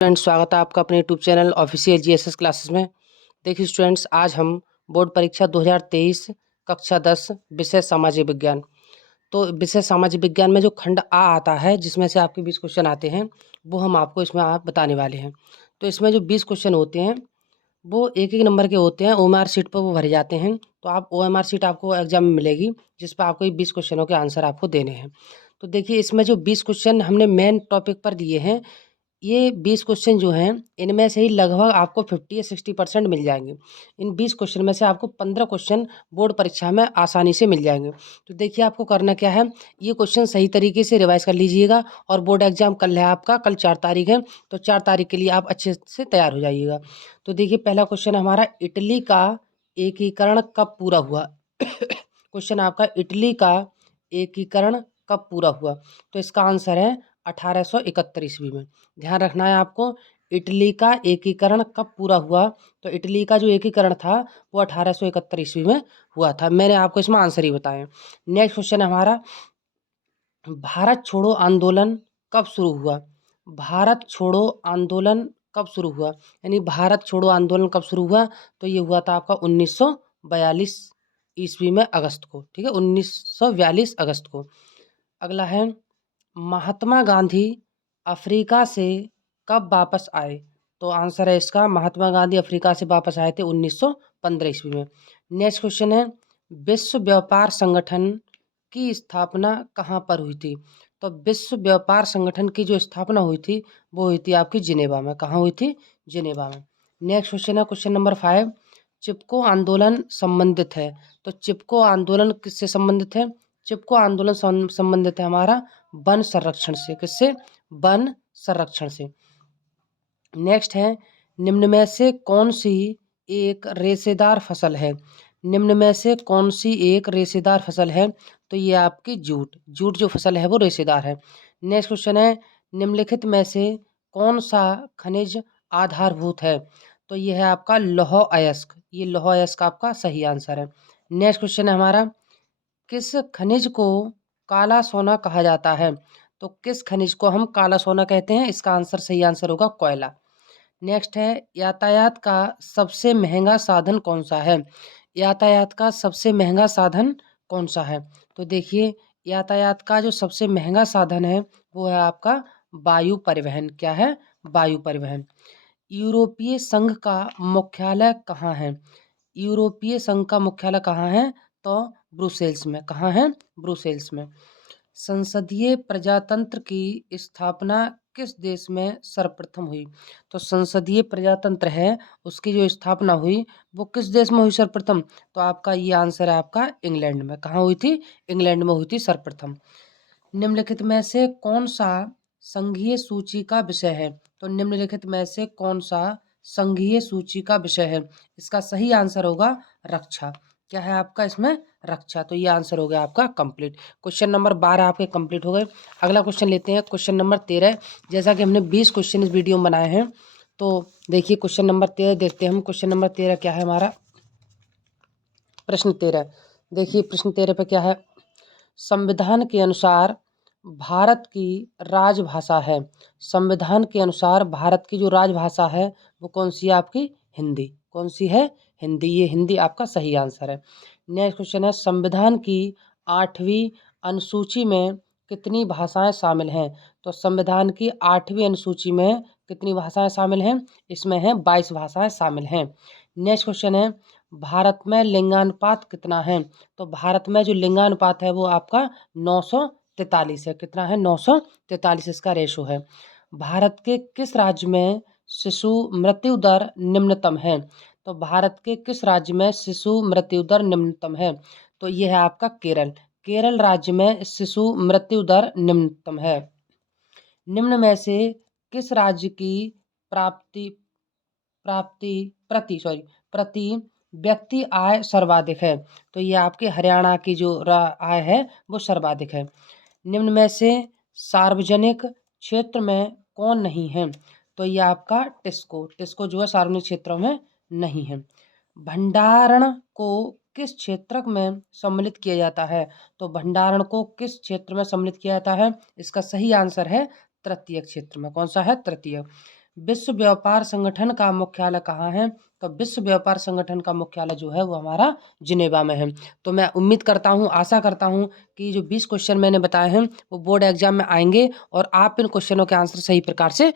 Students, स्वागत है आपका अपने YouTube channel official GSS classes में। देखिए स्टूडेंट्स, आज हम बोर्ड परीक्षा 2023 कक्षा 10 विषय सामाजिक विज्ञान। तो विषय सामाजिक विज्ञान में जो खंड आ आता है, जिसमें से आपके 20 क्वेश्चन आते हैं, वो हम आपको इसमें आप बताने वाले हैं। तो इसमें जो 20 क्वेश्चन होते हैं वो एक एक नंबर के होते हैं, ओएमआर शीट पर वो भरे जाते हैं। तो आप ओएमआर शीट आपको एग्जाम में मिलेगी, जिस पर आपको 20 क्वेश्चनों के आंसर आपको देने हैं। तो देखिए इसमें जो 20 क्वेश्चन हमने मेन टॉपिक पर दिए हैं, ये 20 क्वेश्चन जो हैं इनमें से ही लगभग आपको 50 या 60% मिल जाएंगे। इन 20 क्वेश्चन में से आपको 15 क्वेश्चन बोर्ड परीक्षा में आसानी से मिल जाएंगे। तो देखिए आपको करना क्या है, ये क्वेश्चन सही तरीके से रिवाइज कर लीजिएगा। और बोर्ड एग्जाम कल है आपका, कल 4 तारीख है, तो 4 तारीख के लिए आप अच्छे से तैयार हो जाइएगा। तो देखिए पहला क्वेश्चन हमारा, इटली का एकीकरण कब पूरा हुआ। क्वेश्चन आपका, इटली का एकीकरण कब पूरा हुआ। तो इसका आंसर है 1871 ईस्वी में। ध्यान रखना है आपको, इटली का एकीकरण कब पूरा हुआ। तो इटली का जो एकीकरण था वो 1871 ईस्वी में हुआ था। मैंने आपको इसमें आंसर ही बताए। नेक्स्ट क्वेश्चन है हमारा, भारत छोड़ो आंदोलन कब शुरू हुआ। भारत छोड़ो आंदोलन कब शुरू हुआ, यानी भारत छोड़ो आंदोलन कब शुरू हुआ। तो ये हुआ था आपका 1942 ईस्वी में अगस्त को। ठीक है, 1942 अगस्त को। अगला है, महात्मा गांधी अफ्रीका से कब वापस आए। तो आंसर है इसका, महात्मा गांधी अफ्रीका से वापस आए थे 1915 ईस्वी में। नेक्स्ट क्वेश्चन है, विश्व व्यापार संगठन की स्थापना कहाँ पर हुई थी। तो विश्व व्यापार संगठन की जो स्थापना हुई थी वो हुई थी आपकी जिनेवा में। कहाँ हुई थी, जिनेवा में। नेक्स्ट क्वेश्चन है क्वेश्चन नंबर 5, चिपको आंदोलन संबंधित है। तो चिपको आंदोलन किससे संबंधित है। चिपको आंदोलन संबंधित है हमारा वन संरक्षण से। किससे, वन संरक्षण से। नेक्स्ट है, निम्न में से कौन सी एक रेशेदार फसल है। निम्न में से कौन सी एक रेशेदार फसल है। तो ये आपकी जूट। जूट जो फसल है वो रेशेदार है। नेक्स्ट क्वेश्चन है, निम्नलिखित में से कौन सा खनिज आधारभूत है। तो ये है आपका लौह अयस्क। ये लौह अयस्क आपका सही आंसर है। नेक्स्ट क्वेश्चन है हमारा, किस खनिज को काला सोना कहा जाता है। तो किस खनिज को हम काला सोना कहते हैं। इसका आंसर, सही आंसर होगा कोयला। नेक्स्ट है, यातायात का सबसे महंगा साधन कौन सा है। यातायात का सबसे महंगा साधन कौन सा है। तो देखिए यातायात का जो सबसे महंगा साधन है वो है आपका वायु परिवहन। क्या है, वायु परिवहन। यूरोपीय संघ का मुख्यालय कहाँ है। यूरोपीय संघ का मुख्यालय कहाँ है। तो ब्रुसेल्स में। कहाँ है, ब्रुसेल्स में। संसदीय प्रजातंत्र की स्थापना किस देश में सर्वप्रथम हुई। तो संसदीय प्रजातंत्र है, उसकी जो स्थापना हुई वो किस देश में हुई सर्वप्रथम। तो आपका ये आंसर है आपका इंग्लैंड में। कहाँ हुई थी, इंग्लैंड में हुई थी सर्वप्रथम। निम्नलिखित में से कौन सा संघीय सूची का विषय है। तो निम्नलिखित में से कौन सा संघीय सूची का विषय है। इसका सही आंसर होगा रक्षा। क्या है आपका इसमें, रक्षा। तो ये आंसर हो गया आपका कंप्लीट। क्वेश्चन नंबर 12 आपके कंप्लीट हो गए। अगला क्वेश्चन लेते हैं, क्वेश्चन नंबर 13। जैसा कि हमने 20 क्वेश्चन इस वीडियो में बनाए हैं, तो देखिए क्वेश्चन नंबर 13 देखते हैं हम। क्वेश्चन नंबर 13 क्या है हमारा, प्रश्न 13। देखिए प्रश्न 13 पे क्या है, संविधान के अनुसार भारत की राजभाषा है। संविधान के अनुसार भारत की जो राजभाषा है वो कौन सी है आपकी, हिंदी। कौन सी है, हिंदी। ये हिंदी आपका सही आंसर है। नेक्स्ट क्वेश्चन है, संविधान की 8वीं अनुसूची में कितनी भाषाएं शामिल हैं। तो संविधान की 8वीं अनुसूची में कितनी भाषाएं शामिल हैं। इसमें है 22 भाषाएं शामिल हैं। नेक्स्ट क्वेश्चन है, भारत में लिंगानुपात कितना है। तो भारत में जो लिंगानुपात है वो आपका 943 है। कितना है, 943 इसका रेशो है। भारत के किस राज्य में शिशु मृत्यु दर निम्नतम है। तो भारत के किस राज्य में शिशु मृत्यु दर निम्नतम है। तो ये है आपका केरल। केरल राज्य में शिशु मृत्यु दर निम्नतम है। निम्न में से किस राज्य की प्राप्ति प्राप्ति प्रति व्यक्ति आय सर्वाधिक है। तो ये आपके हरियाणा की जो आय है वो सर्वाधिक है। निम्न में से सार्वजनिक क्षेत्र में कौन नहीं है। तो ये आपका टिस्को। टिस्को जो है सार्वजनिक क्षेत्रों में नहीं है। भंडारण को किस क्षेत्र में सम्मिलित किया जाता है। तो भंडारण को किस क्षेत्र में सम्मिलित किया जाता है। इसका सही आंसर है तृतीय क्षेत्र में। कौन सा है, तृतीय। विश्व व्यापार संगठन का मुख्यालय कहाँ है? तो विश्व व्यापार संगठन का मुख्यालय जो है वो हमारा जिनेवा में है। तो मैं उम्मीद करता हूँ, आशा करता हूँ कि जो 20 क्वेश्चन मैंने बताए हैं वो बोर्ड एग्जाम में आएंगे और आप इन क्वेश्चनों के आंसर सही प्रकार से